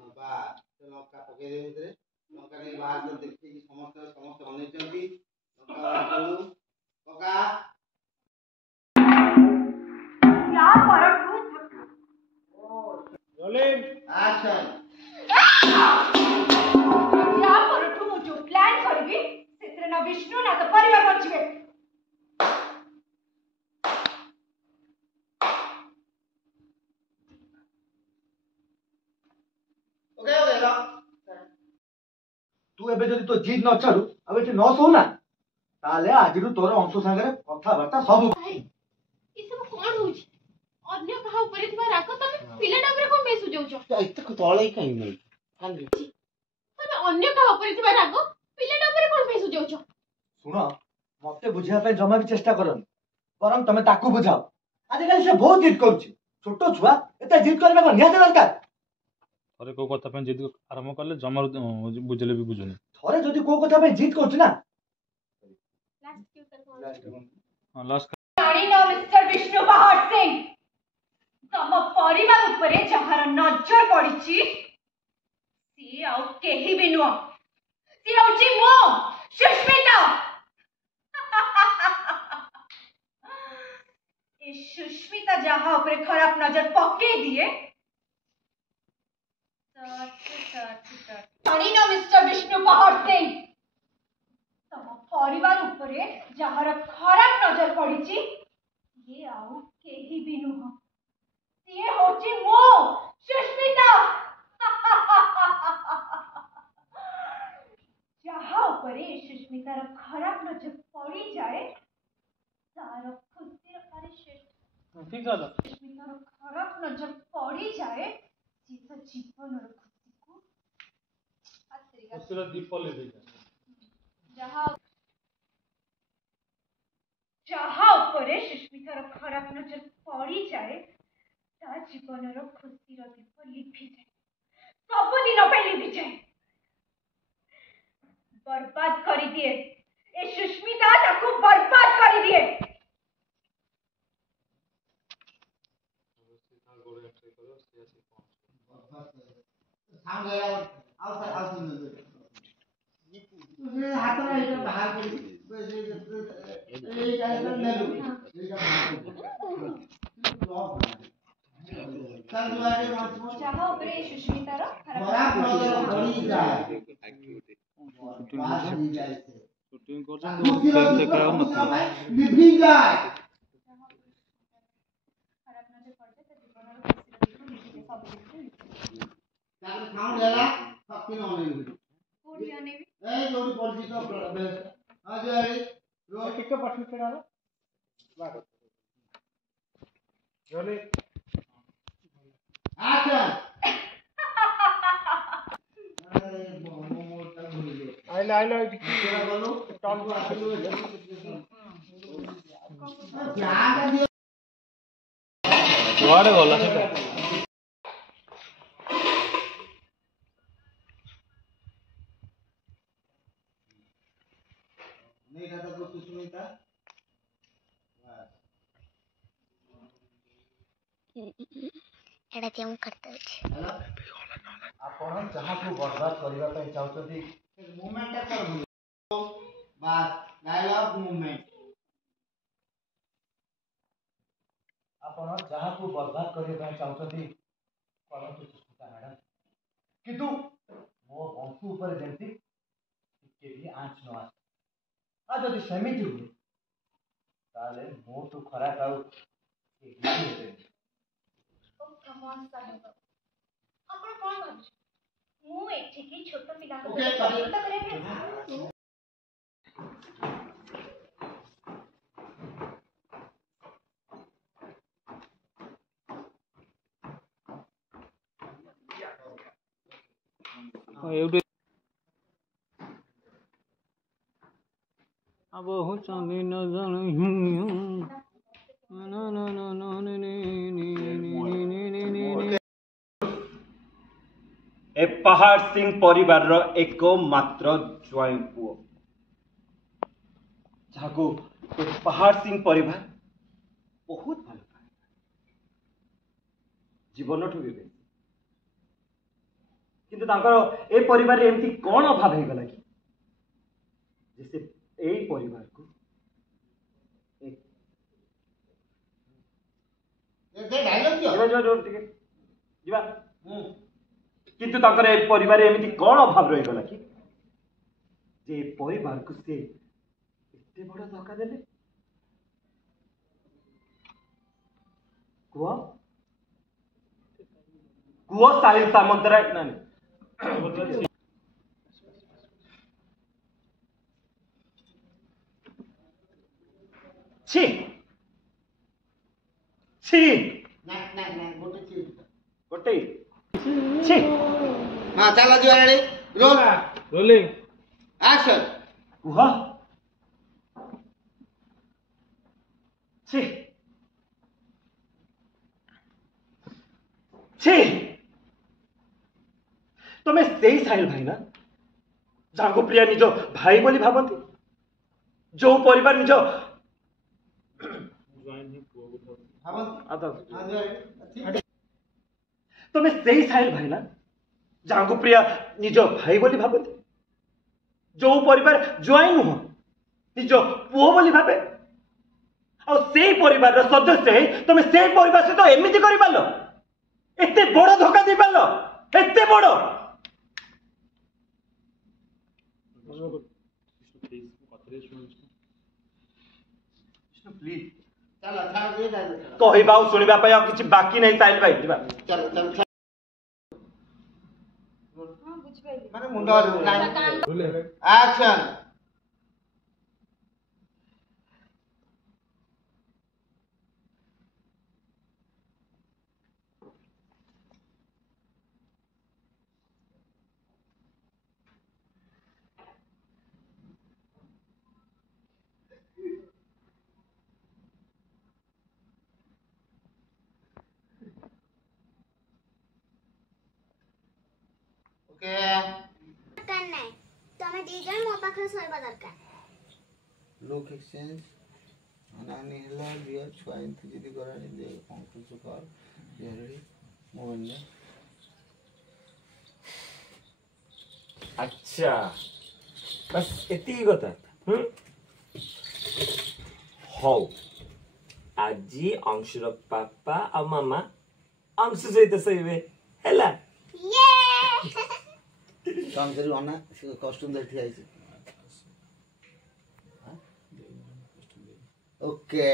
बात लंका पके दे लंका नहीं बाहर कर देखिए कि समस्त समस्त अनेचंती लंका बोलू पका क्या फरक रोलिंग एक्शन क्या फरक मु जो प्लान करबी सेतरे ना विष्णु ना तो परिवार बचिबे ओके रा तू एबे जदि तो जीत न छाड़ू अब एठी न सोना ताले आजिरु तोर अंश संगे कथा वार्ता सब भाई ई सब कोन होउछ अन्य कहा ऊपर थिबा राख तमे पिलेटा ऊपर कोन बेसु जाउछ इतक तळे काई नै कांदी तमे अन्य कहा ऊपर थिबा राख पिलेटा ऊपर कोन बेसु जाउछ सुनो मते बुझिया पे जमा भी चेष्टा करन परम तमे ताकू बुझाओ आजिकल से बहुत जिद करूची छोटो छुआ एते जिद करबे को नियाते दरकार थरे को कथा पे जिद आरंभ करले जमार बुझले भी बुझुनी थरे जदि को कथा पे जिद करछ ना लास्ट के ऊपर हां लास्ट जानी ना मिस्टर विष्णु पहाड़ सिंह तम परिवार उपरे जहार नजर पड़िची सी आउ केही भी नुह सी होची मो सुष्मिता ए सुष्मिता जहां उपरे खराब नजर पके दिए जानी ना मिस्टर विष्णु पहाड़ सिंह तम परिवार उपरे जहार खराब नजर पड़िची ये आउ केही भी नुह ये होची मो सुष्मिता जहाँ उपरे सुष्मितार खराब नजर पड़ी जाए तार खुशी अरे ठीक है सुष्मितार खराब नजर पड़ी जाए जीता जीवन और खुशी को उसरा दीप ले दे जहाँ जहाँ उपरे सुष्मितार खराब नजर पड़ी जाए ता जीवन खुशी दीप लिभि जाए सब दिन पे लिभि जाए बर्बाद कर दिए ए सुष्मिता ताको बर्बाद कर दिए सामने आओ तुझे हाथ में इधर बाहर कर ए जाएगा नेलू चल दुआरे मत जहाँ उपरे सुष्मितार खराब नजर पड़ी जाए शूटिंग कर टाइम से कराओ मत लिपि जाए खराब नजर पड़ जाए तो जीवन और खुशी लिभि जाए सब साउंड हैला शक्ति न होने कोडी आने भी ए जोड़ी पड़ती तो बेस्ट आ जा रे रो टिक पछी चढ़ा बात रोले एक्शन आइला तेरा बोलो टॉन को आखिर ध्यान दे वाड़े बोला सेटा नहीं दादा को सुष्मिता एडा जेउ करते अछि आपण जहाँ को बर्बाद करबा पे चाहउछथि मूवमेंट कर बस डायलॉग मूवमेंट आपण जहाँ को बर्बाद करबा पे चाहउछथि परंतु सुष्मिता मैडम किंतु मो वंश ऊपर जेंति के भी आंच न आस आ जदि सेमिति हुए ताले मो तो खरा काउ के भी हेते कमान साहेब आपण कोन भाबछ मु एठी की छोट पिला को ओके, प्रतियोगिता करे के एवढे अब हो चांदी न जान ना ना ना ना ए पहाड़ सिंह परिवार रो एको मात्र ज्वाइन पुओ जाको ए पहाड़ सिंह परिवार बहुत भल पाए जीवन ठो भी किंतु तांकर ए परिवार एमती कौन अभाव हो गला कि जैसे ए परिवार को डायलॉग दियो जीवा किंतु तांकर ए परिवार एमती कौन अभाव रही गला कि जे परिवार को से एते बड़ धक्का देले कुआ कुआ साहिल सामंतराय ना छी छी ना गोटे चीज गोटे छी हां चला जी रेडी रोल रोलिंग एक्शन कुआ छी छी तुम्हें से साहिल भाई ना जहाँ प्रिया निज भाई बोली भावती जो परिवार निज तुम्हें से साहिल भाई ना जहाँ प्रिया निज भाई बोली भावती जो परिवार ज्वाई नुह निज पुओ बोली भावे और से परिवार सदस्य है तुम्हें से परिवार सहित एमती कर पार एते बड़ धोखा दे पार एते बड़ प्लीज चला छाड़ दे डायलॉग कहवा और शुणा किसी बाकी नहीं साहिल भाई जीवा चल चल हां बुझ गई माने मुंडा रोलिंग एक्शन ओके करना है तमे दी जण मो पाखरे सोइबा दरकार लुक एक्सचेंज अनानी हला बिया छुआ इंत जिदी करानी दे कौन कुछ कर रेडी मोहन ने अच्छा बस एति कथा हौ आजी अंशुर पापा आ मामा अंशु सहित सहिबे हैला ये काम करी अना कॉस्ट्यूम दे ठिया ओके